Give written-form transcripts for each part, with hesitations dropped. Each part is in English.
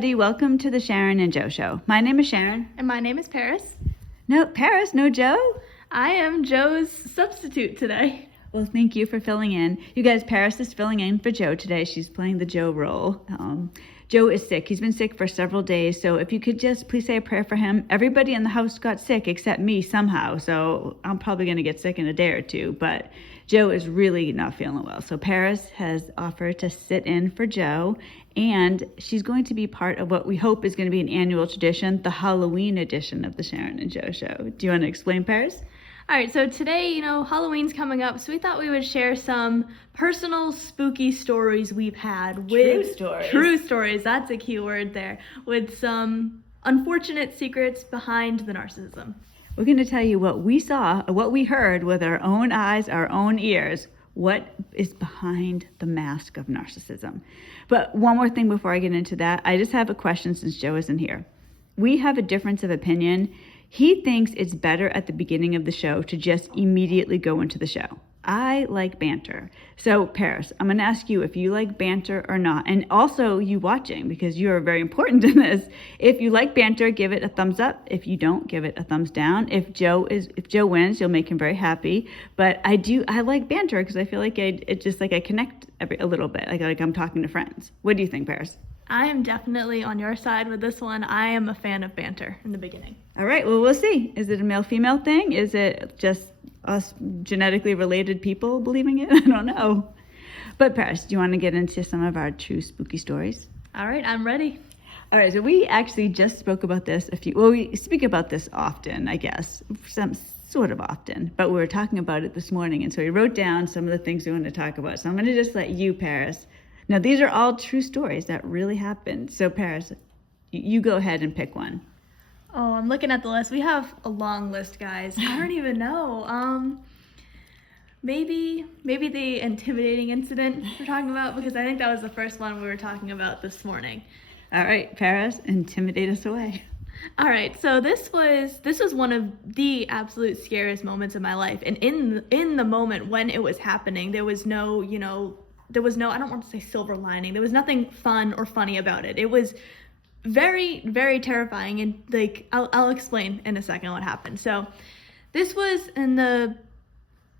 everybody. Welcome to the Sharon and Joe Show. My name is Sharon. And my name is Paris. No, Paris, no Joe? I am Joe's substitute today. Well, thank you for filling in. You guys, Paris is filling in for Joe today. She's playing the Joe role. Joe is sick. He's been sick for several days. So if you could just please say a prayer for him. Everybody in the house got sick except me somehow. So I'm probably going to get sick in a day or two. But Joe is really not feeling well. So Paris has offered to sit in for Joe. And she's going to be part of what we hope is going to be an annual tradition, the Halloween edition of the Sharon and Joe Show. Do you want to explain, Paris? All right, so today, Halloween's coming up, so we thought we would share some personal spooky stories we've had with true stories, that's a key word there, with some unfortunate secrets behind the narcissism. We're going to tell you what we saw, what we heard with our own eyes, our own ears, what is behind the mask of narcissism. But one more thing before I get into that, I just have a question since Joe isn't here. We have a difference of opinion. He thinks it's better at the beginning of the show to just immediately go into the show. I like banter. So Paris, I'm going to ask you if you like banter or not. And also you watching, because you are very important in this. If you like banter, give it a thumbs up. If you don't, give it a thumbs down. If Joe wins, you'll make him very happy. But I like banter because I feel like I connect a little bit, like I'm talking to friends. What do you think, Paris? I am definitely on your side with this one. I am a fan of banter in the beginning. All right, well, we'll see. Is it a male-female thing? Is it just us genetically related people believing it? I don't know. But Paris, do you want to get into some of our true spooky stories? All right, I'm ready. All right, so we actually just spoke about this we speak about this often, I guess, some sort of often, but we were talking about it this morning, and so we wrote down some of the things we want to talk about. So I'm going to just let you, Paris. Now, these are all true stories that really happened. So, Paris, you go ahead and pick one. Oh, I'm looking at the list. We have a long list, guys. I don't even know. Maybe the intimidating incident we're talking about, because I think that was the first one we were talking about this morning. All right, Paris, intimidate us away. All right, so this was one of the absolute scariest moments of my life. And in the moment when it was happening, there was no, I don't want to say silver lining. There was nothing fun or funny about it. It was very, very terrifying. And I'll explain in a second what happened. So this was in the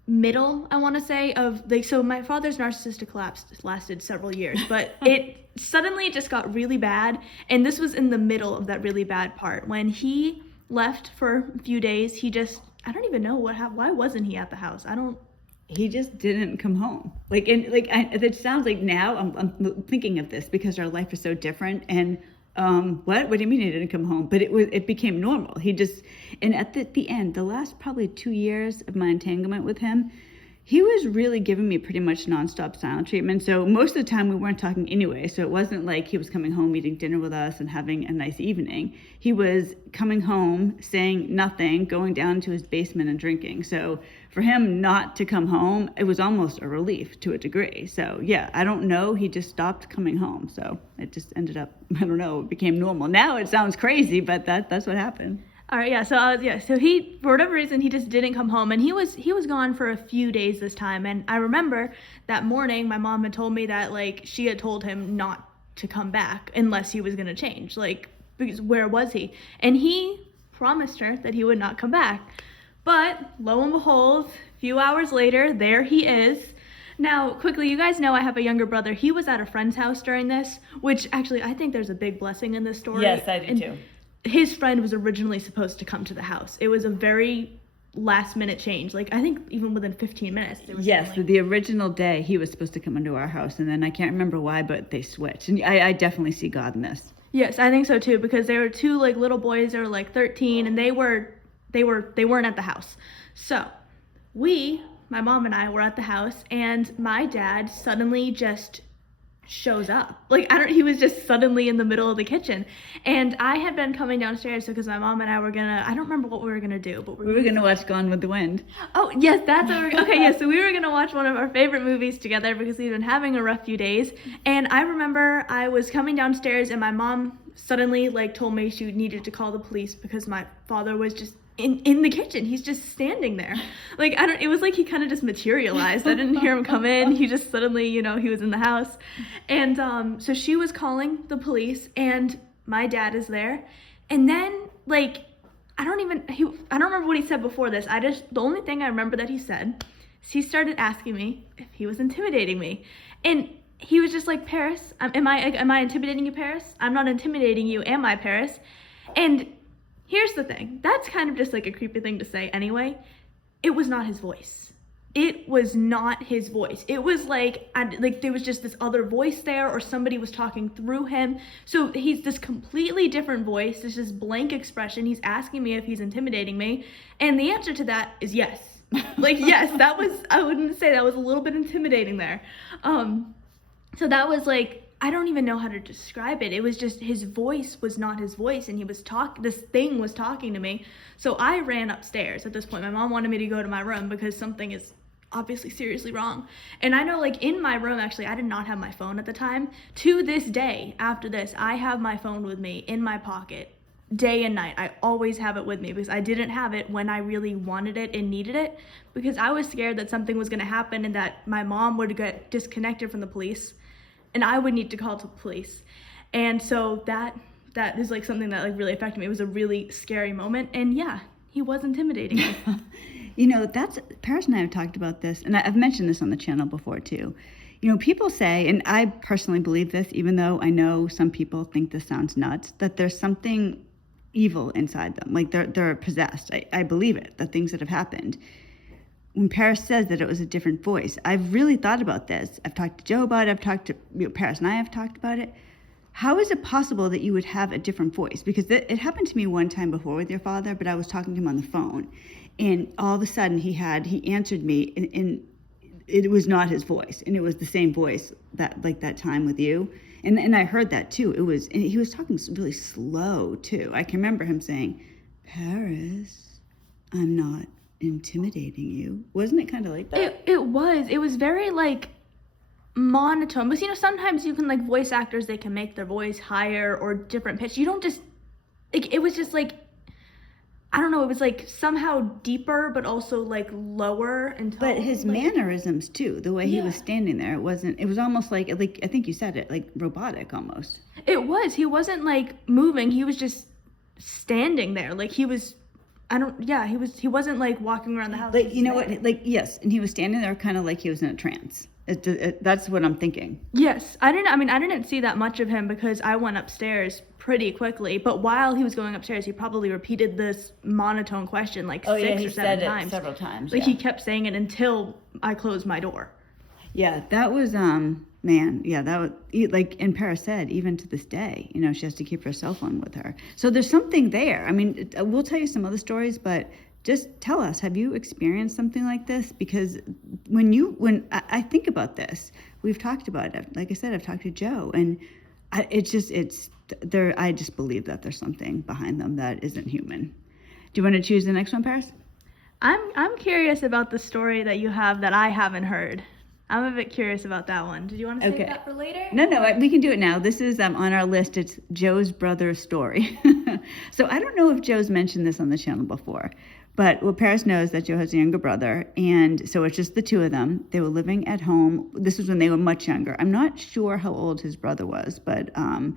middle, I want to say, of so my father's narcissistic collapse lasted several years, but it suddenly just got really bad. And this was in the middle of that really bad part. When he left for a few days, I don't even know why wasn't he at the house? He just didn't come home. It sounds like now I'm thinking of this because our life is so different. And what do you mean he didn't come home? But it became normal. And at the end, the last probably 2 years of my entanglement with him, he was really giving me pretty much nonstop silent treatment. So most of the time we weren't talking anyway. So it wasn't like he was coming home, eating dinner with us and having a nice evening. He was coming home, saying nothing, going down to his basement and drinking. So for him not to come home, it was almost a relief to a degree. So yeah, I don't know. He just stopped coming home. So it just ended up, I don't know, it became normal. Now it sounds crazy, but that's what happened. All right, yeah. So he, for whatever reason, he just didn't come home, and he was gone for a few days this time. And I remember that morning, my mom had told me that she had told him not to come back unless he was gonna change. Because where was he? And he promised her that he would not come back. But lo and behold, a few hours later, there he is. Now, quickly, you guys know I have a younger brother. He was at a friend's house during this, which actually I think there's a big blessing in this story. Yes, I do too. His friend was originally supposed to come to the house. It was a very last minute change. I think even within 15 minutes. Yes, the original day he was supposed to come into our house, and then I can't remember why, but they switched. And I definitely see God in this. Yes, I think so too, because there were two little boys. They were 13, and they weren't at the house. So my mom and I were at the house, and my dad suddenly just shows up. He was just suddenly in the middle of the kitchen. And I had been coming downstairs because my mom and I were I don't remember what we were gonna do, but we were gonna watch Gone with the Wind. Oh yes, okay, yeah, so we were gonna watch one of our favorite movies together because we've been having a rough few days. And I remember I was coming downstairs and my mom suddenly told me she needed to call the police because my father was just in the kitchen. He's just standing there. It was like he kind of just materialized. I didn't hear him come in. He just suddenly, he was in the house. And so she was calling the police, and My dad is there. And then, like, I don't remember what he said before this. The only thing I remember that he said is he started asking me if he was intimidating me. And he was just like, Paris, am I intimidating you, Paris? I'm not intimidating you, am I, Paris? And here's the thing. That's kind of just like a creepy thing to say anyway. It was not his voice. It was not his voice. It was like there was just this other voice there, or somebody was talking through him. So he's this completely different voice. There's this blank expression. He's asking me if he's intimidating me. And the answer to that is yes. Like, yes, I wouldn't say that was a little bit intimidating there. So that was like, I don't even know how to describe it. It was just, his voice was not his voice, and this thing was talking to me. So I ran upstairs at this point. My mom wanted me to go to my room because something is obviously seriously wrong. And I know, like, in my room, actually, I did not have my phone at the time. To this day, after this, I have my phone with me in my pocket day and night. I always have it with me because I didn't have it when I really wanted it and needed it, because I was scared that something was going to happen and that my mom would get disconnected from the police and I would need to call to the police. And so that is like something that like really affected me. It was a really scary moment. And yeah, he was intimidating me. You know, Paris and I have talked about this, and I've mentioned this on the channel before too. You know, people say, and I personally believe this, even though I know some people think this sounds nuts, that there's something evil inside them. Like they're possessed. I believe it, the things that have happened. When Paris says that it was a different voice, I've really thought about this. I've talked to Joe about it. I've talked to Paris and I have talked about it. How is it possible that you would have a different voice? Because it happened to me one time before with your father, but I was talking to him on the phone, and all of a sudden he answered me, and it was not his voice, and it was the same voice that time with you, and I heard that too. And he was talking really slow too. I can remember him saying, "Paris, I'm not intimidating you." Wasn't it kind of like that? It was very like monotone, because you know, sometimes you can, like, voice actors, they can make their voice higher or different pitch. You don't just like, it was just like, I don't know, it was like somehow deeper but also like lower and but his mannerisms too, the way he was standing there, it was almost like I think you said it, like robotic almost. He wasn't like moving, he was just standing there, like he wasn't like walking around the house. Like, you know what, like, yes, and he was standing there kind of like he was in a trance. That's what I'm thinking. Yes, I didn't see that much of him because I went upstairs pretty quickly, but while he was going upstairs, he probably repeated this monotone question like 6 or 7 times. Several times. Like, he kept saying it until I closed my door. Yeah, that was man, yeah, that was, like, and Paris said, even to this day, you know, she has to keep her cell phone with her. So there's something there. I mean, we'll tell you some other stories, but just tell us, have you experienced something like this? Because when I think about this, we've talked about it. Like I said, I've talked to Joe, and I just believe that there's something behind them that isn't human. Do you want to choose the next one, Paris? I'm curious about the story that you have that I haven't heard. I'm a bit curious about that one. Did you want to save that for later? No, we can do it now. This is on our list. It's Joe's brother's story. So I don't know if Joe's mentioned this on the channel before, but Paris knows that Joe has a younger brother, and so it's just the two of them. They were living at home. This was when they were much younger. I'm not sure how old his brother was, but I'm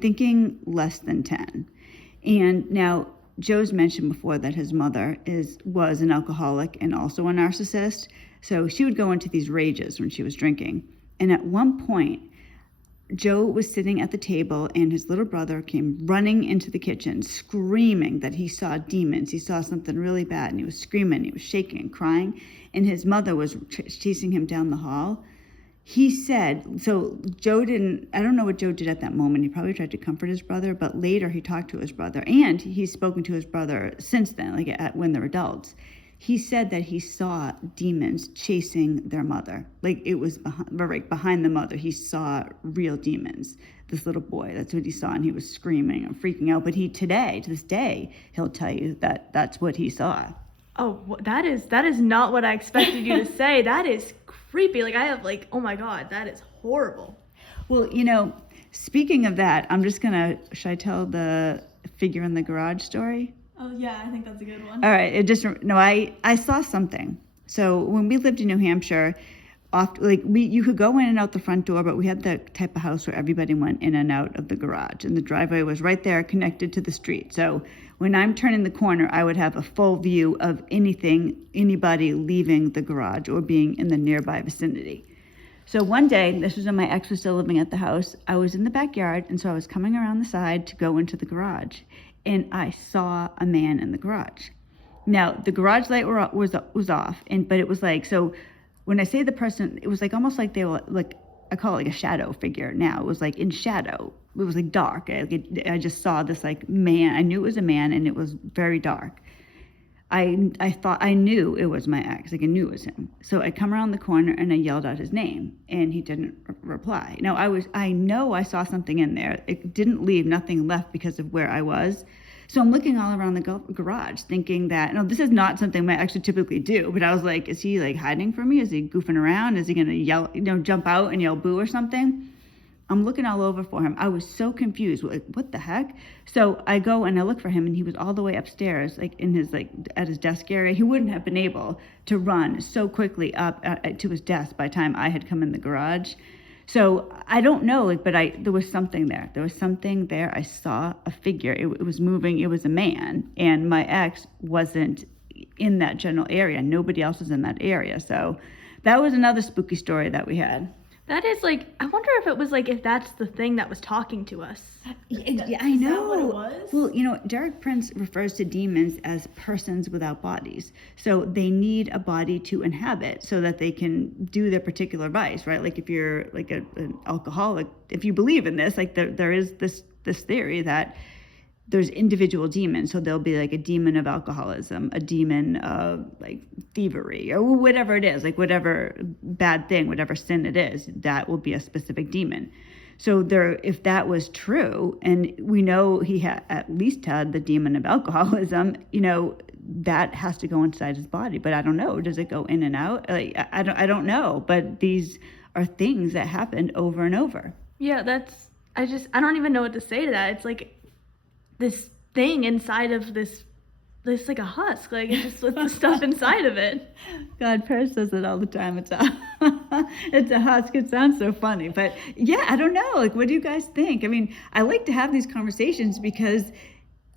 thinking less than 10. And now Joe's mentioned before that his mother was an alcoholic and also a narcissist. So she would go into these rages when she was drinking. And at one point, Joe was sitting at the table, and his little brother came running into the kitchen, screaming that he saw demons. He saw something really bad, and he was screaming, he was shaking and crying, and his mother was chasing him down the hall. He said, so Joe didn't, I don't know what Joe did at that moment. He probably tried to comfort his brother, but later he talked to his brother, and he's spoken to his brother since then, like when they're adults. He said that he saw demons chasing their mother. Like, it was behind the mother. He saw real demons. This little boy, that's what he saw, and he was screaming and freaking out. But to this day, he'll tell you that that's what he saw. Oh, that is not what I expected you to say. That is creepy. Like, I have like, oh my God, that is horrible. Well, you know, speaking of that, should I tell the figure in the garage story? Oh yeah, I think that's a good one. All right, I saw something. So when we lived in New Hampshire, you could go in and out the front door, but we had the type of house where everybody went in and out of the garage, and the driveway was right there connected to the street. So when I'm turning the corner, I would have a full view of anybody leaving the garage or being in the nearby vicinity. So one day, this was when my ex was still living at the house, I was in the backyard, and so I was coming around the side to go into the garage, and I saw a man in the garage. Now, the garage light was off, but it was like, so when I say the person, it was like almost like they were like, I call it like a shadow figure now. It was like in shadow. It was like dark. I just saw this like man. I knew it was a man, and it was very dark. I thought I knew it was my ex. Like I knew it was him. So I come around the corner and I yelled out his name, and he didn't reply. Now I know I saw something in there. It didn't leave, nothing left because of where I was. So I'm looking all around the garage thinking that, no, this is not something I actually typically do, but I was like, is he like hiding from me? Is he goofing around? Is he going to yell, jump out and yell boo or something? I'm looking all over for him. I was so confused. Like, what the heck? So I go and I look for him, and he was all the way upstairs, like in his, like at his desk area. He wouldn't have been able to run so quickly up to his desk by the time I had come in the garage. So I don't know, like, but there was something there. There was something there. I saw a figure. It was moving. It was a man, and my ex wasn't in that general area. Nobody else was in that area. So that was another spooky story that we had. That is like, I wonder if it was like, if that's the thing that was talking to us. Yeah, I know. Is that what it was? Well, Derek Prince refers to demons as persons without bodies. So they need a body to inhabit so that they can do their particular vice, right? Like if you're like an alcoholic, if you believe in this, like there is this theory that there's individual demons. So there'll be like a demon of alcoholism, a demon of like thievery, or whatever it is, like whatever bad thing, whatever sin it is, that will be a specific demon. So if that was true, and we know he at least had the demon of alcoholism, that has to go inside his body. But I don't know. Does it go in and out? Like I don't know. But these are things that happened over and over. Yeah, I don't even know what to say to that. It's like this thing inside of this like a husk, like it's just with the stuff inside of it. God, Paris says it all the time. It's a husk. It sounds so funny, but yeah, I don't know. Like, what do you guys think? I mean, I like to have these conversations because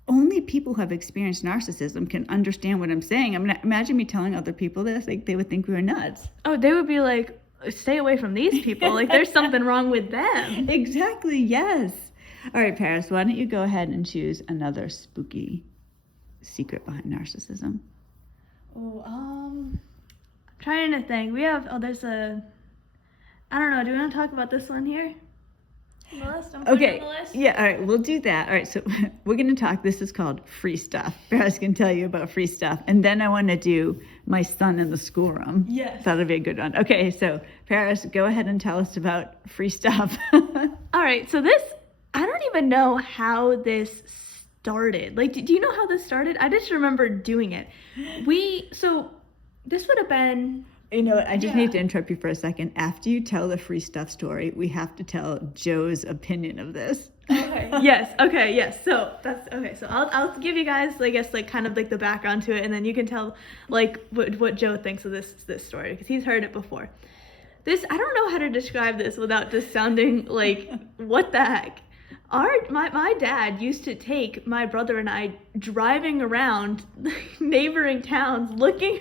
only people who have experienced narcissism can understand what I'm saying. I mean, imagine me telling other people this, like they would think we were nuts. Oh, they would be like, stay away from these people. Like there's something wrong with them. Exactly. Yes. All right, Paris, why don't you go ahead and choose another spooky secret behind narcissism? I'm trying to think. There's I don't know, do we want to talk about this one here? On the list? Okay. On the list? Yeah, all right, we'll do that. All right, so we're going to talk, this is called free stuff. Paris can tell you about free stuff. And then I want to do my son in the schoolroom. Yes. That'll be a good one. Okay, so Paris, go ahead and tell us about free stuff. All right, so I don't even know how this started. Like, do you know how this started? I just remember doing it. So this would have been... You know what, I just need to interrupt you for a second. After you tell the free stuff story, we have to tell Joe's opinion of this. Okay. Yes. So that's okay. So I'll give you guys, I guess, like kind of like the background to it, and then you can tell like what Joe thinks of this story, because he's heard it before. I don't know how to describe this without just sounding like what the heck. My dad used to take my brother and I driving around neighboring towns looking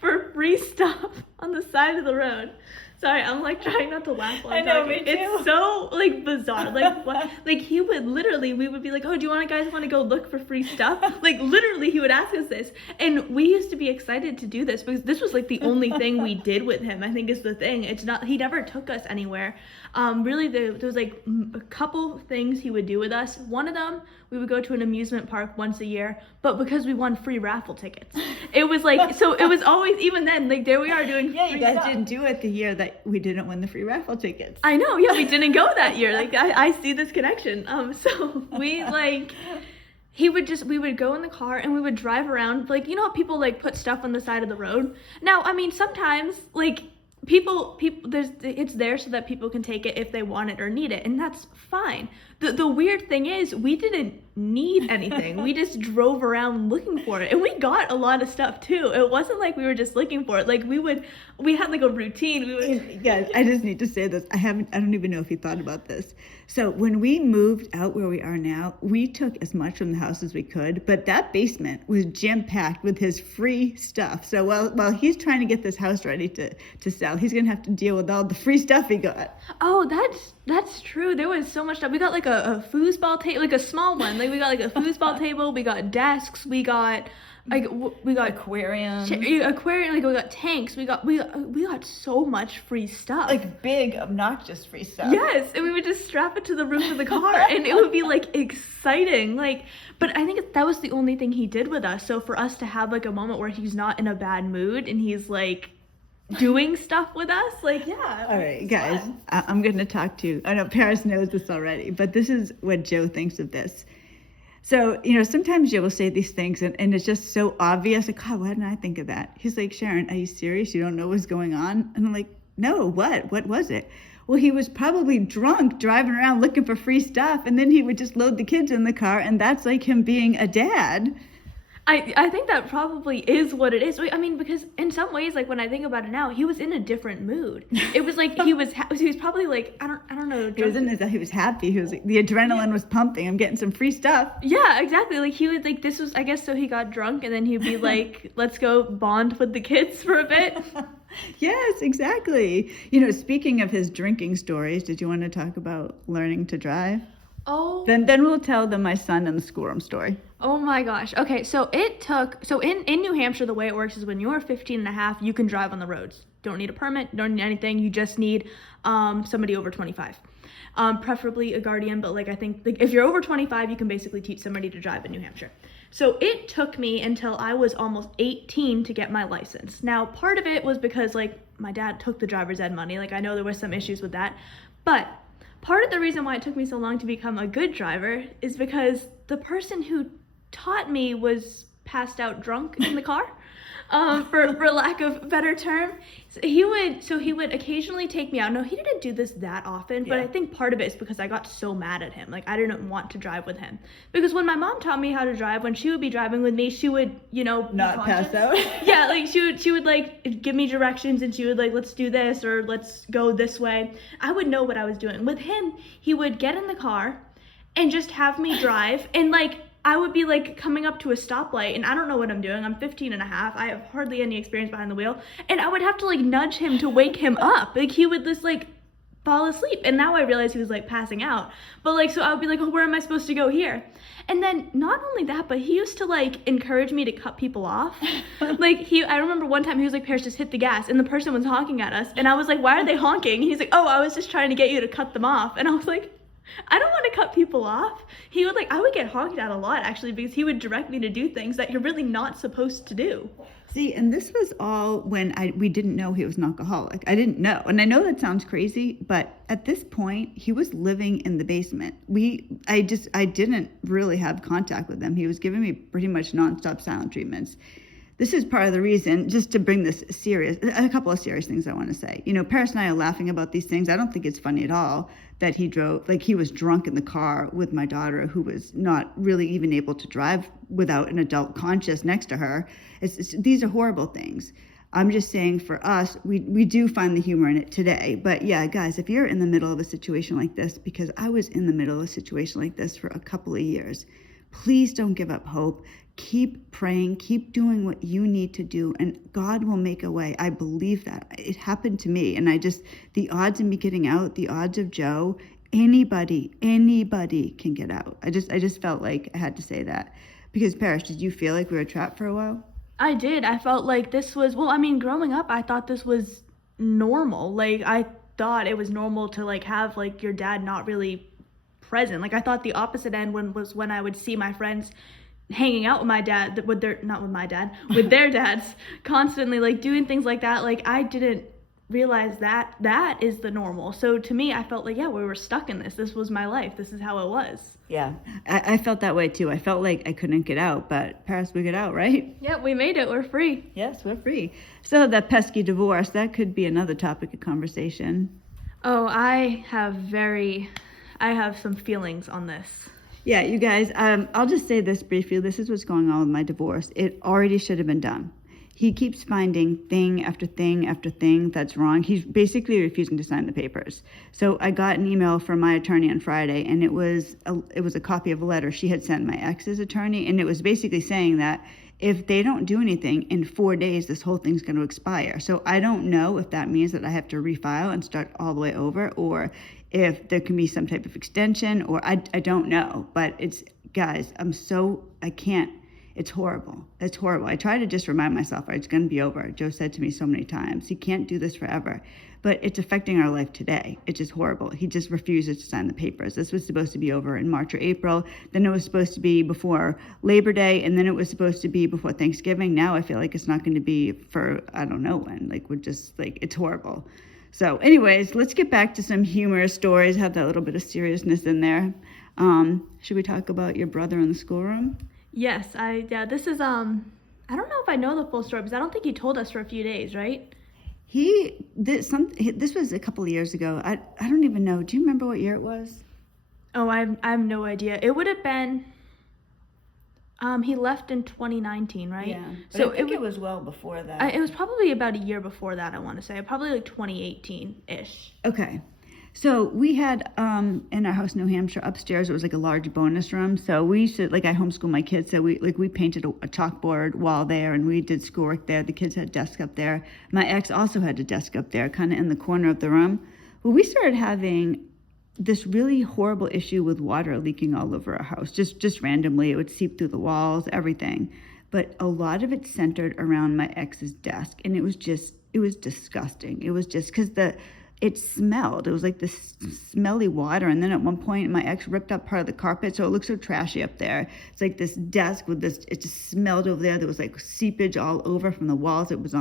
for free stuff on the side of the road. Sorry, I'm like trying not to laugh while I'm talking. Me too. It's so like bizarre. Like what? Like we would be like, oh, do you guys want to go look for free stuff? Like literally, he would ask us this, and we used to be excited to do this because this was like the only thing we did with him. I think is the thing. It's not. He never took us anywhere. Really, there was like a couple things he would do with us. One of them, we would go to an amusement park once a year, but because we won free raffle tickets, it was like so. It was always, even then, like there we are doing. Yeah, free you guys stuff. didn't do it the year that we didn't win the free raffle tickets. I know, yeah, we didn't go that year. Like I see this connection. So we we would go in the car and we would drive around, like, you know how people like put stuff on the side of the road? Now, I mean, sometimes like people it's there so that people can take it if they want it or need it, and that's fine. The weird thing is we didn't need anything. We just drove around looking for it, and we got a lot of stuff too. It wasn't like we were just looking for it. Like we had like a routine. Guys, I just need to say this. I don't even know if he thought about this. So when we moved out where we are now, we took as much from the house as we could, but that basement was jam-packed with his free stuff. So while he's trying to get this house ready to sell, he's gonna have to deal with all the free stuff he got. Oh, that's true. There was so much stuff. We got like a foosball table, like a small one. Like we got like a foosball table. We got desks. We got Aquarium. Aquarium. Like we got tanks. We got so much free stuff. Like big, obnoxious free stuff. Yes, and we would just strap it to the roof of the car, and it would be like exciting. Like, but I think that was the only thing he did with us. So for us to have like a moment where he's not in a bad mood and he's like doing stuff with us, like, yeah. All right, guys, I'm going to talk to you. I know Paris knows this already, but this is what Joe thinks of this. So, sometimes Joe will say these things and it's just so obvious. Like, God, why didn't I think of that? He's like, Sharon, are you serious? You don't know what's going on? And I'm like, no, what? What was it? Well, he was probably drunk driving around looking for free stuff. And then he would just load the kids in the car. And that's like him being a dad. I think that probably is what it is. I mean, because in some ways, like when I think about it now, he was in a different mood. It was like he was probably like I don't know. He was happy. He was like, the adrenaline was pumping. I'm getting some free stuff. Yeah, exactly. Like he would like this was I guess so he got drunk and then he'd be like, let's go bond with the kids for a bit. Yes, exactly. Speaking of his drinking stories, did you want to talk about learning to drive? Oh. Then we'll tell them my son and the schoolroom story. Oh my gosh. Okay, so in New Hampshire, the way it works is when you're 15 and a half, you can drive on the roads. Don't need a permit, don't need anything. You just need somebody over 25. Preferably a guardian, but like I think like if you're over 25, you can basically teach somebody to drive in New Hampshire. So it took me until I was almost 18 to get my license. Now, part of it was because like my dad took the driver's ed money. Like I know there was some issues with that, but part of the reason why it took me so long to become a good driver is because the person who taught me was passed out drunk in the car, for lack of a better term. So he would occasionally take me out. No, he didn't do this that often, but I think part of it is because I got so mad at him. Like I didn't want to drive with him. Because when my mom taught me how to drive, when she would be driving with me, she would, not pass out. Yeah, like she would like give me directions and she would like, let's do this or let's go this way. I would know what I was doing. With him, he would get in the car and just have me drive and like I would be like coming up to a stoplight and I don't know what I'm doing. I'm 15 and a half. I have hardly any experience behind the wheel. And I would have to like nudge him to wake him up. Like he would just like fall asleep. And now I realize he was like passing out. But like, so I would be like, oh, where am I supposed to go here? And then not only that, but he used to like encourage me to cut people off. I remember one time he was like, Paris, just hit the gas. And the person was honking at us. And I was like, why are they honking? And he's like, oh, I was just trying to get you to cut them off. And I was like, I don't want to cut people off. I would get honked at a lot actually because he would direct me to do things that you're really not supposed to do. See, and this was all when we didn't know he was an alcoholic. I didn't know. And I know that sounds crazy, but at this point, he was living in the basement. I didn't really have contact with him. He was giving me pretty much nonstop silent treatments. This is part of the reason, just to bring this a couple of serious things I want to say. Paris and I are laughing about these things. I don't think it's funny at all that he was drunk in the car with my daughter who was not really even able to drive without an adult conscious next to her. These are horrible things. I'm just saying for us, we do find the humor in it today. But yeah, guys, if you're in the middle of a situation like this, because I was in the middle of a situation like this for a couple of years, please don't give up hope. Keep praying, keep doing what you need to do, and God will make a way. I believe that. It happened to me, and the odds of me getting out, the odds of Joe, anybody can get out. I just felt like I had to say that. Because Paris, did you feel like we were trapped for a while? I did. I felt like this was, growing up, I thought this was normal. Like, I thought it was normal to, like, have, like, your dad not really present. Like, I thought the opposite end was when I would see my friends hanging out with my dad, with their dads, constantly, like, doing things like that. Like, I didn't realize that is the normal. So to me, I felt like, yeah, we were stuck in this. This was my life. This is how it was. Yeah, I felt that way too. I felt like I couldn't get out, but Paris, we get out, right? Yeah, we made it. We're free. Yes, we're free. So that pesky divorce, that could be another topic of conversation. Oh, I have some feelings on this. Yeah, you guys, I'll just say this briefly. This is what's going on with my divorce. It already should have been done. He keeps finding thing after thing after thing that's wrong. He's basically refusing to sign the papers. So I got an email from my attorney on Friday, and it was a copy of a letter she had sent my ex's attorney, and it was basically saying that if they don't do anything in 4 days, this whole thing's going to expire. So I don't know if that means that I have to refile and start all the way over, or if there can be some type of extension, or I don't know. But it's, guys, I can't. It's horrible. It's horrible. I try to just remind myself, it's going to be over. Joe said to me so many times, you can't do this forever. But it's affecting our life today. It's just horrible. He just refuses to sign the papers. This was supposed to be over in March or April. Then it was supposed to be before Labor Day. And then it was supposed to be before Thanksgiving. Now I feel like it's not going to be for, I don't know when. Like, we're just, like, it's horrible. So anyways, let's get back to some humorous stories. Have that little bit of seriousness in there. Should we talk about your brother in the schoolroom? Yes, this is, I don't know if I know the full story, because I don't think he told us for a few days, right? This was a couple of years ago. I don't even know. Do you remember what year it was? Oh, I have no idea. It would have been, he left in 2019, right? Yeah. But So I think it was well before that. it was probably about a year before that, I want to say. Probably like 2018-ish. Okay. So we had in our house in New Hampshire upstairs, it was like a large bonus room. So we used to, like, I homeschool my kids, so we painted a chalkboard wall there, and we did schoolwork there. The kids had desks up there. My ex also had a desk up there, kind of in the corner of the room. Well, we started having this really horrible issue with water leaking all over our house, just randomly. It would seep through the walls, everything. But a lot of it centered around my ex's desk, and it was disgusting. It was just because it smelled. It was like this smelly water. And then at one point, my ex ripped up part of the carpet, so it looked so trashy up there. It's like this desk with this, it just smelled over there. There was like seepage all over from the walls. It was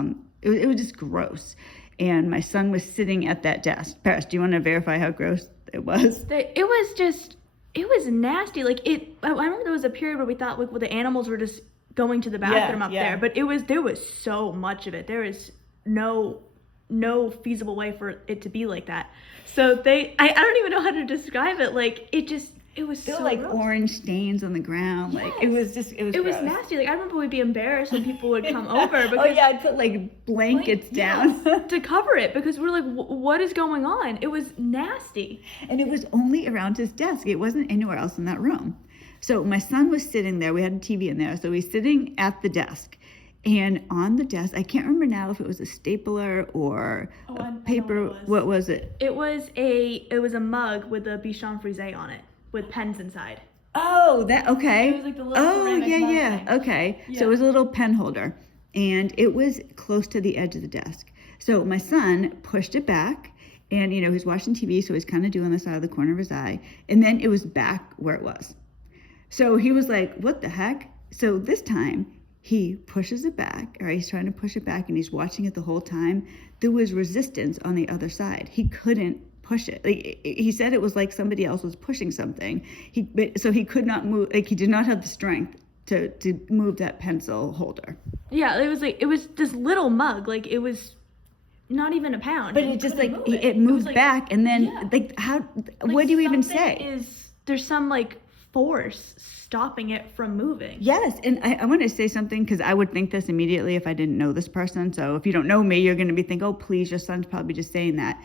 just gross. And my son was sitting at that desk. Paris, do you want to verify how gross it was? It was nasty. Like, I remember there was a period where we thought, like, well, the animals were just going to the bathroom up there. But there was so much of it. There is no feasible way for it to be like that. So I don't even know how to describe it. Like, it was There so were like gross. orange stains on the ground. Yes. Like, it was gross. nasty. Like, I remember we'd be embarrassed when people would come over because Oh yeah, I'd put like blankets down. yes, to cover it, because we're like, what is going on? It was nasty. And it was only around his desk. It wasn't anywhere else in that room. So my son was sitting there. We had a TV in there. So he's sitting at the desk. And on the desk, I can't remember now if it was a stapler or a paper. What was it? It was a mug with a Bichon Frise on it with pens inside. Oh, okay. It was like the little oh, ceramic yeah, mug yeah. thing. Okay. Yeah. So it was a little pen holder. And it was close to the edge of the desk. So my son pushed it back. And, he's watching TV, so he's kind of doing this out of the corner of his eye. And then it was back where it was. So he was like, what the heck? So this time, he pushes it back, or he's trying to push it back, and he's watching it the whole time. There was resistance on the other side. He couldn't push it. Like, he said it was like somebody else was pushing something. So he could not move. Like, he did not have the strength to move that pencil holder. Yeah, it was this little mug. Like, it was not even a pound. But it just it moved back, and then how? What do you even say? There's some like force stopping it from moving. Yes, and I want to say something, because I would think this immediately if I didn't know this person. So if you don't know me, you're going to be thinking, oh, please, your son's probably just saying that.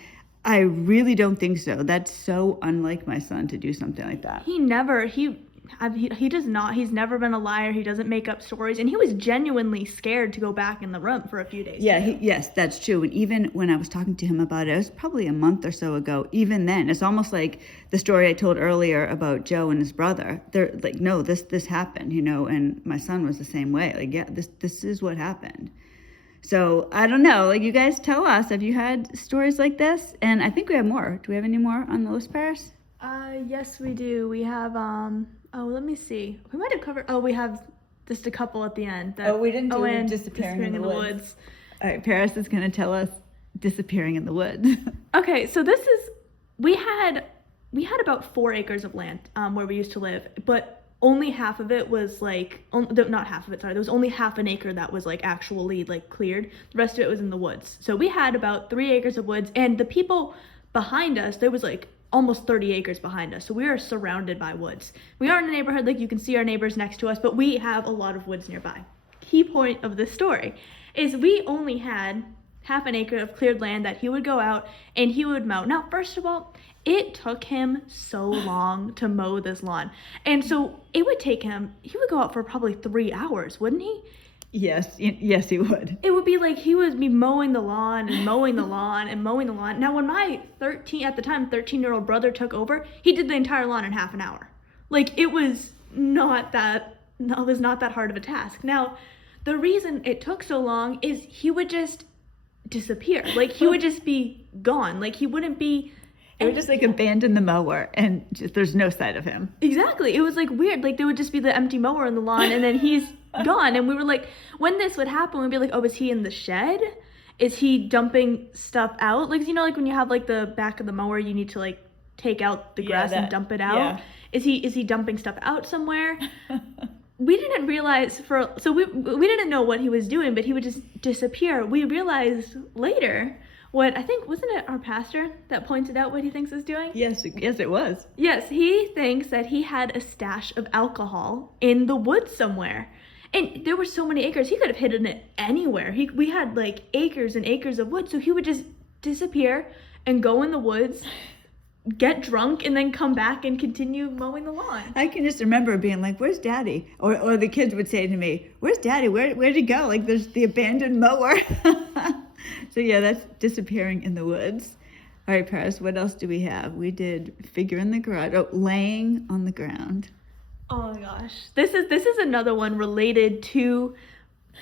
I really don't think so. That's so unlike my son to do something like that. He does not. He's never been a liar. He doesn't make up stories. And he was genuinely scared to go back in the room for a few days. Yeah, yes, that's true. And even when I was talking to him about it was probably a month or so ago. Even then, it's almost like the story I told earlier about Joe and his brother. They're like, no, this happened, and my son was the same way. Like, yeah, this is what happened. So I don't know. Like, you guys tell us, have you had stories like this? And I think we have more. Do we have any more on the list, Paris? Yes, we do. We have let me see. We might have covered. Oh, we have just a couple at the end. We didn't do and disappearing in the woods. All right, Paris is going to tell us disappearing in the woods. Okay, so we had about 4 acres of land where we used to live, but only half of it was like, not half of it, sorry, there was only half an acre that was like actually like cleared. The rest of it was in the woods. So we had about 3 acres of woods, and the people behind us, there was like almost 30 acres behind us. So we are surrounded by woods. We aren't in a neighborhood, like you can see our neighbors next to us, but we have a lot of woods nearby. Key point of this story is we only had half an acre of cleared land that he would go out and he would mow. Now, first of all, it took him so long to mow this lawn. And so it would take him, he would go out for probably 3 hours, wouldn't he? Yes, yes, he would. It would be like he would be mowing the lawn and mowing the lawn and mowing the lawn. Now, when my 13-year-old brother took over, he did the entire lawn in half an hour. Like, it was not that hard of a task. Now, the reason it took so long is he would just disappear. Like, he would just be gone. Like, he wouldn't be... It would just like abandon the mower and just, there's no sight of him. Exactly. It was like weird. Like there would just be the empty mower in the lawn and then he's gone. And we were like, when this would happen, we'd be like, oh, is he in the shed? Is he dumping stuff out? Like, you know, like when you have like the back of the mower, you need to like take out the grass and dump it out. Yeah. Is he dumping stuff out somewhere? We didn't realize we didn't know what he was doing, but he would just disappear. We realized later wasn't it our pastor that pointed out what he thinks is doing? Yes, it was. Yes, he thinks that he had a stash of alcohol in the woods somewhere. And there were so many acres, he could have hidden it anywhere. We had like acres and acres of wood, so he would just disappear and go in the woods, get drunk, and then come back and continue mowing the lawn. I can just remember being like, where's Daddy? Or the kids would say to me, where's Daddy? Where'd he go? Like, there's the abandoned mower. So yeah, that's disappearing in the woods. All right, Paris, what else do we have? We did figure in the garage. Oh, laying on the ground. Oh my gosh. This is another one related to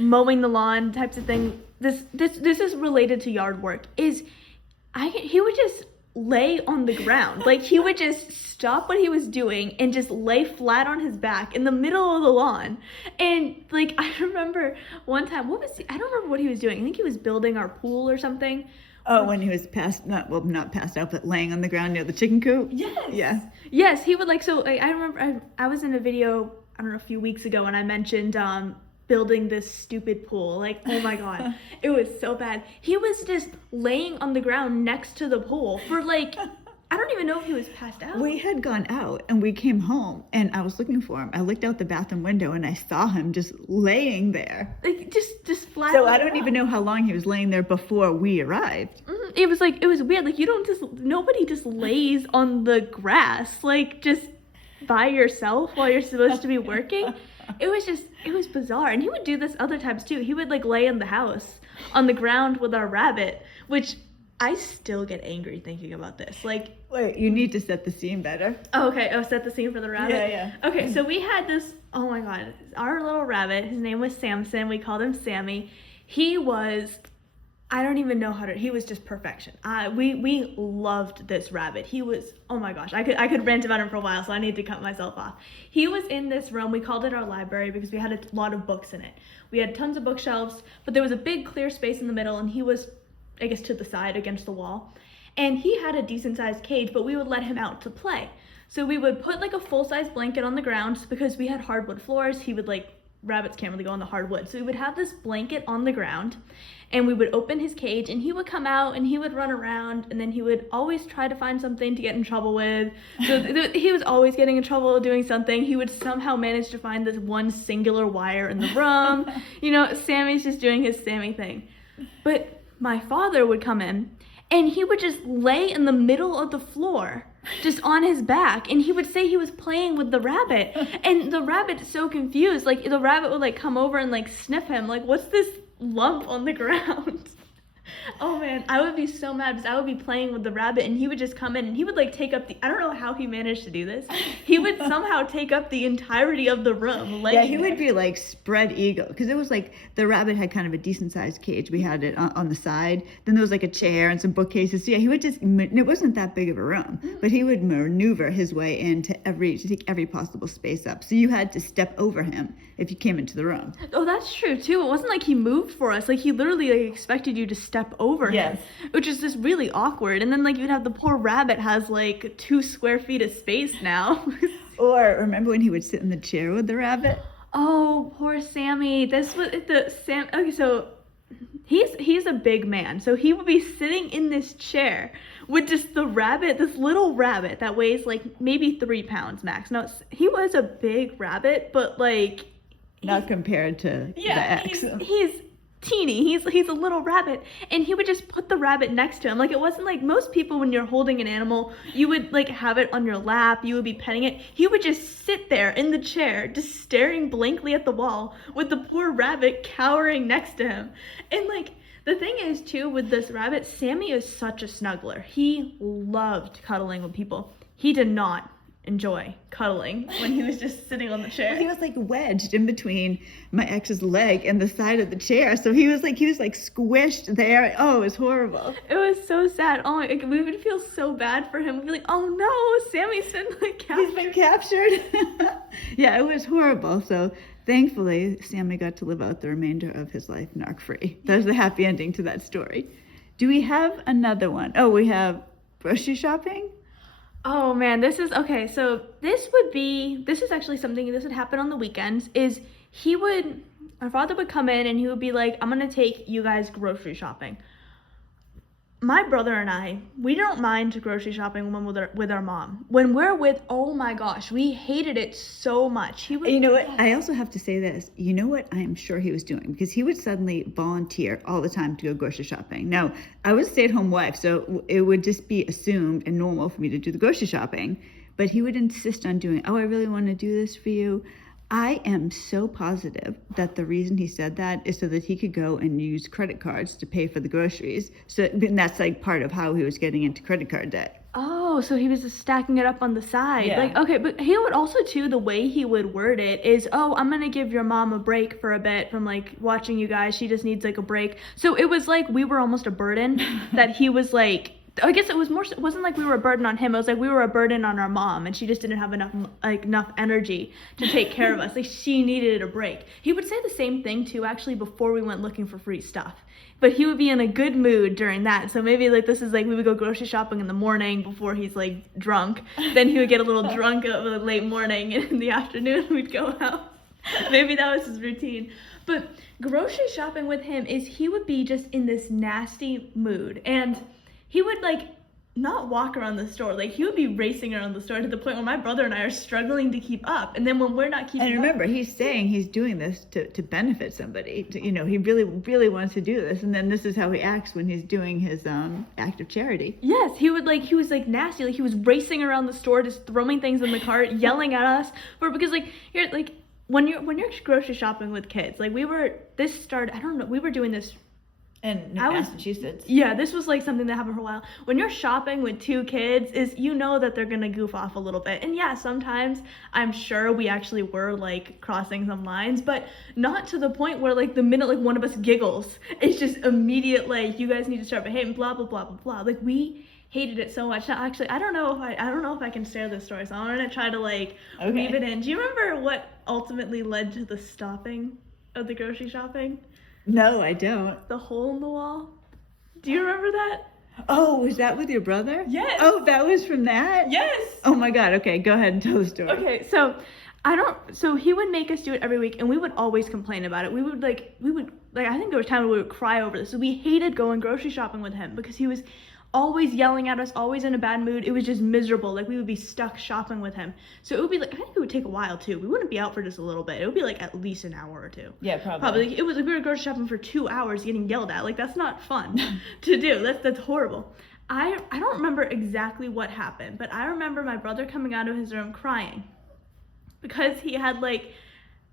mowing the lawn types of thing. This is related to yard work. He would just lay on the ground. Like he would just stop what he was doing and just lay flat on his back in the middle of the lawn. And like I remember one time, I don't remember what he was doing. I think he was building our pool or something. Oh, when he was not passed out, but laying on the ground near the chicken coop? Yes. Yeah. Yes, he would like, so like, I remember I was in a video, I don't know, a few weeks ago, and I mentioned building this stupid pool. Like, oh my God, it was so bad. He was just laying on the ground next to the pool for like, I don't even know if he was passed out. We had gone out and we came home and I was looking for him. I looked out the bathroom window and I saw him just laying there. Like just flat. So I don't even know how long he was laying there before we arrived. Mm-hmm. It was weird. Like nobody just lays on the grass, like just by yourself while you're supposed to be working. It was bizarre. And he would do this other times too. He would like lay in the house on the ground with our rabbit, which I still get angry thinking about this. Like, wait, you need to set the scene better. Oh, okay. Oh, set the scene for the rabbit? Yeah. Okay, so we had this, oh my God, our little rabbit, his name was Samson. We called him Sammy. He was, I don't even know he was just perfection. We loved this rabbit. He was, oh my gosh, I could rant about him for a while, so I need to cut myself off. He was in this room. We called it our library because we had a lot of books in it. We had tons of bookshelves, but there was a big clear space in the middle, and he was, I guess, to the side against the wall. And he had a decent sized cage, but we would let him out to play. So we would put like a full size blanket on the ground because we had hardwood floors. He would rabbits can't really go on the hardwood. So we would have this blanket on the ground and we would open his cage and he would come out and he would run around and then he would always try to find something to get in trouble with. So he was always getting in trouble doing something. He would somehow manage to find this one singular wire in the room. You know, Sammy's just doing his Sammy thing. But my father would come in and he would just lay in the middle of the floor, just on his back, and he would say he was playing with the rabbit. And the rabbit's so confused. Like, the rabbit would, come over and, sniff him. Like, what's this lump on the ground? Oh, man, I would be so mad because I would be playing with the rabbit, and he would just come in, and he would, take up I don't know how he managed to do this. He would somehow take up the entirety of the room. Yeah, he would be, spread eagle. Because it was, the rabbit had kind of a decent-sized cage. We had it on the side. Then there was, a chair and some bookcases. So, yeah, he would just, it wasn't that big of a room. But he would maneuver his way to take every possible space up. So you had to step over him if you came into the room. Oh, that's true, too. It wasn't like he moved for us. He literally, expected you to step over him, which is just really awkward. And then you'd have the poor rabbit has 2 square feet of space now. Or remember when he would sit in the chair with the rabbit? Oh, poor Sammy. This was okay, so he's a big man, so he would be sitting in this chair with just the rabbit, this little rabbit that weighs like maybe 3 pounds max. Now, he was a big rabbit, but like... Not compared to the ex. He's teeny. He's a little rabbit, and he would just put the rabbit next to him. Like, it wasn't like most people, when you're holding an animal, you would like have it on your lap, you would be petting it. He would just sit there in the chair, just staring blankly at the wall with the poor rabbit cowering next to him. And like, the thing is too, with this rabbit, Sammy is such a snuggler. He loved cuddling with people. He did not enjoy cuddling when he was just sitting on the chair. He was like wedged in between my ex's leg and the side of the chair, so he was like squished there. Oh, it was horrible. It was so sad. Oh, we would feel so bad for him. We'd be like, oh no, Sammy's been like captured. He's been captured. Yeah, it was horrible. So thankfully, Sammy got to live out the remainder of his life narc-free. That was the happy ending to that story. Do we have another one? Oh, we have grocery shopping. Oh man, this is okay. So this is actually something, this would happen on the weekends, is our father would come in and he would be like, I'm gonna take you guys grocery shopping. My brother and I, we don't mind grocery shopping when with our mom. When we're with, oh my gosh, we hated it so much. You know what? I also have to say this. You know what I am sure he was doing? Because he would suddenly volunteer all the time to go grocery shopping. Now, I was a stay-at-home wife, so it would just be assumed and normal for me to do the grocery shopping. But he would insist on doing, I really want to do this for you. I am so positive that the reason he said that is so that he could go and use credit cards to pay for the groceries. So and that's like part of how he was getting into credit card debt. Oh, so he was just stacking it up on the side. Yeah. Like, okay, but he would also too, the way he would word it is, oh, I'm gonna give your mom a break for a bit from like watching you guys. She just needs like a break. So it was like we were almost a burden that he was like, I guess it wasn't like we were a burden on him. It was like we were a burden on our mom, and she just didn't have enough energy to take care of us. Like, she needed a break. He would say the same thing too, actually, before we went looking for free stuff. But he would be in a good mood during that. So maybe like this is like we would go grocery shopping in the morning before he's like drunk. Then he would get a little drunk at the late morning, and in the afternoon we'd go out. Maybe that was his routine. But grocery shopping with him is he would be just in this nasty mood, and he would like not walk around the store. Like, he would be racing around the store to the point where my brother and I are struggling to keep up. And then when we're not keeping up. And remember, he's saying he's doing this to benefit somebody. He really, really wants to do this. And then this is how he acts when he's doing his act of charity. Yes, he was nasty. Like, he was racing around the store, just throwing things in the cart, yelling at us. Because like, here, like, when you're grocery shopping with kids, like we were doing this. And Massachusetts. Yeah, this was like something that happened for a while. When you're shopping with 2 kids, that they're gonna goof off a little bit. And yeah, sometimes I'm sure we actually were like crossing some lines, but not to the point where like the minute like one of us giggles, it's just immediate like, you guys need to start behaving, blah blah blah blah blah. Like, we hated it so much. Now, actually, I don't know if I can share this story, so I'm gonna try to like weave it in. Do you remember what ultimately led to the stopping of the grocery shopping? No, I don't. The hole in the wall? Do you remember that? Oh, was that with your brother? Yes. Oh, that was from that? Yes. Oh my God. Okay, go ahead and tell the story. Okay, so he would make us do it every week, and we would always complain about it. We would I think there was times we would cry over this. So we hated going grocery shopping with him because he was always yelling at us, always in a bad mood. It was just miserable. Like, we would be stuck shopping with him. So it would be like, I think it would take a while too. We wouldn't be out for just a little bit. It would be like at least an hour or two. Yeah, probably. Like, it was like we were grocery shopping for 2 hours getting yelled at. Like, that's not fun to do. That's horrible. I don't remember exactly what happened, but I remember my brother coming out of his room crying because he had like,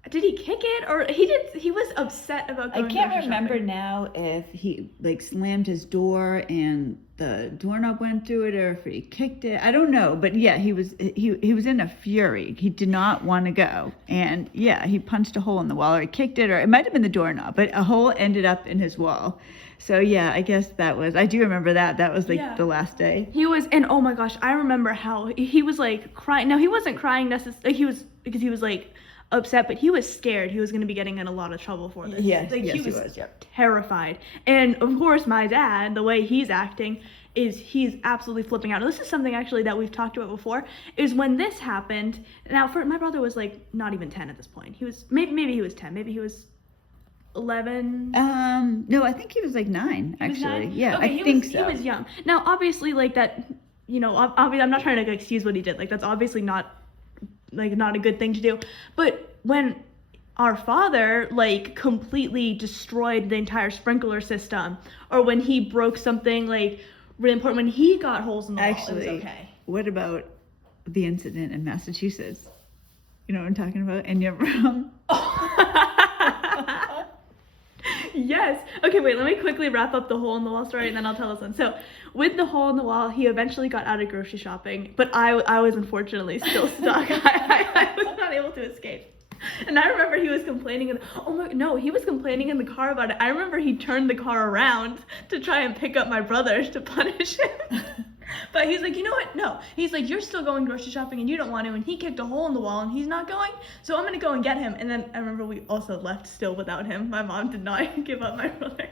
did he kick it or he was upset about going grocery shopping. I can't remember now if he like slammed his door and the doorknob went through it or if he kicked it. I don't know, but yeah, he was in a fury. He did not want to go. And yeah, he punched a hole in the wall or he kicked it, or it might have been the doorknob, but a hole ended up in his wall. So yeah, I guess I do remember that. That was like the last day. He was, and oh my gosh, I remember how he was like crying. Now, he wasn't crying necessarily, because he was like upset, but he was scared he was going to be getting in a lot of trouble for this. Yes, like, he was terrified. And of course, my dad, the way he's acting is he's absolutely flipping out. And this is something actually that we've talked about before, is when this happened. Now, my brother was like not even 10 at this point. He was maybe he was 10, maybe he was 11. No, I think he was like 9, He was actually. 9? Yeah, Okay, I think so. He was young. Now, obviously, like that, you know, obviously, I'm not trying to excuse what he did. Like, that's obviously not a good thing to do. But when our father, like, completely destroyed the entire sprinkler system, or when he broke something, like, really important, when he got holes in the wall, it was okay. What about the incident in Massachusetts? You know what I'm talking about? In your room? Yes. Okay, wait, let me quickly wrap up the hole in the wall story and then I'll tell this one. So, with the hole in the wall, he eventually got out of grocery shopping, but I was unfortunately still stuck. I was not able to escape. And I remember he was complaining, he was complaining in the car about it. I remember he turned the car around to try and pick up my brother to punish him. But he's like, you know what? No. He's like, you're still going grocery shopping and you don't want to. And he kicked a hole in the wall and he's not going. So I'm going to go and get him. And then I remember we also left still without him. My mom did not give up my brother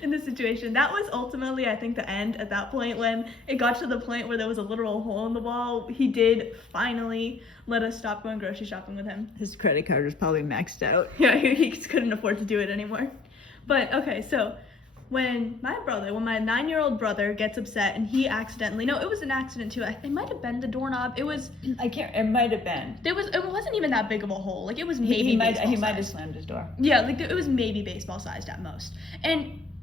in this situation. That was ultimately, I think, the end at that point when it got to the point where there was a literal hole in the wall. He did finally let us stop going grocery shopping with him. His credit card was probably maxed out. Yeah, he couldn't afford to do it anymore. But okay, so when my 9-year-old brother gets upset and he accidentally, no, it was an accident too. It might have been the doorknob. It might have been. It wasn't even that big of a hole. Like it was maybe he might baseball have sized. slammed his door. Yeah, like it was maybe baseball sized at most.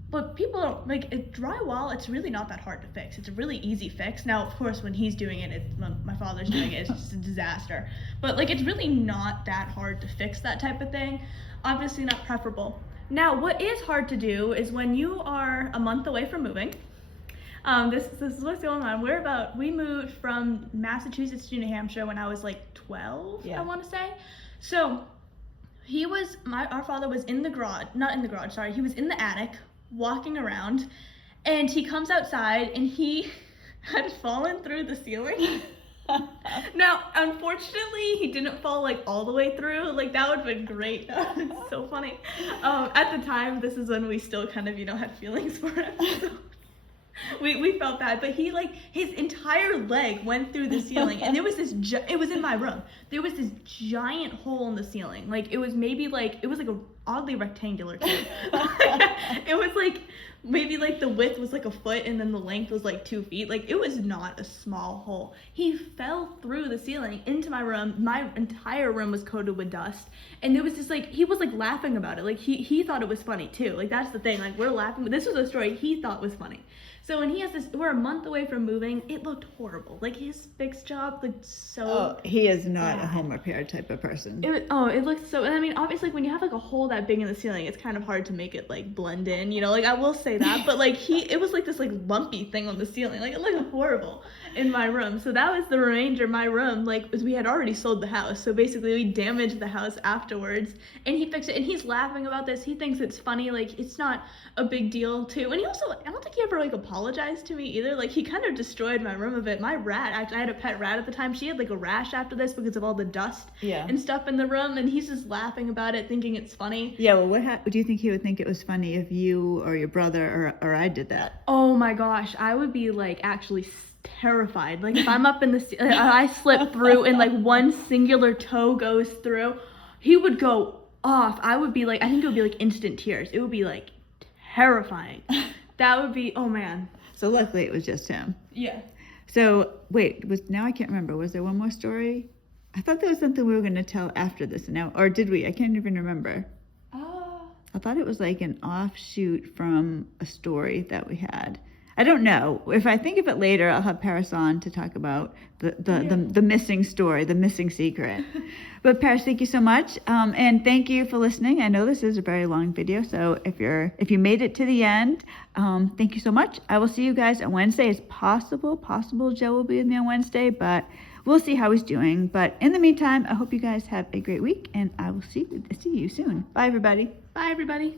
But people like drywall. It's really not that hard to fix. It's a really easy fix. Now, of course, when he's doing it, when my father's doing it, it's just a disaster. But like, it's really not that hard to fix that type of thing. Obviously, not preferable. Now, what is hard to do is when you are a month away from moving. This is what's going on. We moved from Massachusetts to New Hampshire when I was like 12. Yeah. I want to say. So our father was in the garage, not in the garage. Sorry, he was in the attic walking around, and he comes outside and he had fallen through the ceiling. Now, unfortunately, he didn't fall like all the way through. Like that would have been great. It's so funny. At the time, this is when we still kind of, had feelings for him. So we felt bad, but he his entire leg went through the ceiling, and there was it was in my room. There was this giant hole in the ceiling. Like it was a oddly rectangular too. It was like maybe like the width was like a foot and then the length was like 2 feet. Like it was not a small hole. He fell through the ceiling into my room. My entire room was coated with dust, and it was just like he was like laughing about it. Like he thought it was funny too. Like that's the thing. Like we're laughing, but this was a story he thought was funny. So when we're a month away from moving, it looked horrible. Like his fix job looked so. Oh, he is not a home repair type of person. It looked so. And I mean, obviously, when you have like a hole that big in the ceiling, it's kind of hard to make it like blend in. Like I will say that, but like it was like this like lumpy thing on the ceiling. Like it looked horrible in my room. So that was the remainder of my room. Like we had already sold the house, so basically we damaged the house afterwards, and he fixed it. And he's laughing about this. He thinks it's funny. Like it's not a big deal too. And he also, I don't think he ever like apologized to me either. Like he kind of destroyed my room a bit. My rat, I had a pet rat at the time. She had like a rash after this because of all the dust and stuff in the room, and he's just laughing about it, thinking it's funny. Yeah, well, do you think he would think it was funny if you or your brother or I did that? Oh my gosh, I would be like actually terrified. Like if I'm up in the I slip through and like one singular toe goes through, he would go off. I think it would be like instant tears. It would be like terrifying. That would be, oh man. So luckily it was just him. Yeah. So wait, now I can't remember. Was there one more story? I thought there was something we were going to tell after this now, or did we? I can't even remember. I thought it was like an offshoot from a story that we had. I don't know. If I think of it later, I'll have Paris on to talk about the missing story, the missing secret. But Paris, thank you so much, and thank you for listening. I know this is a very long video, so if you made it to the end, thank you so much. I will see you guys on Wednesday. It's possible Joe will be with me on Wednesday, but we'll see how he's doing. But in the meantime, I hope you guys have a great week, and I will see you soon. Bye, everybody. Bye, everybody.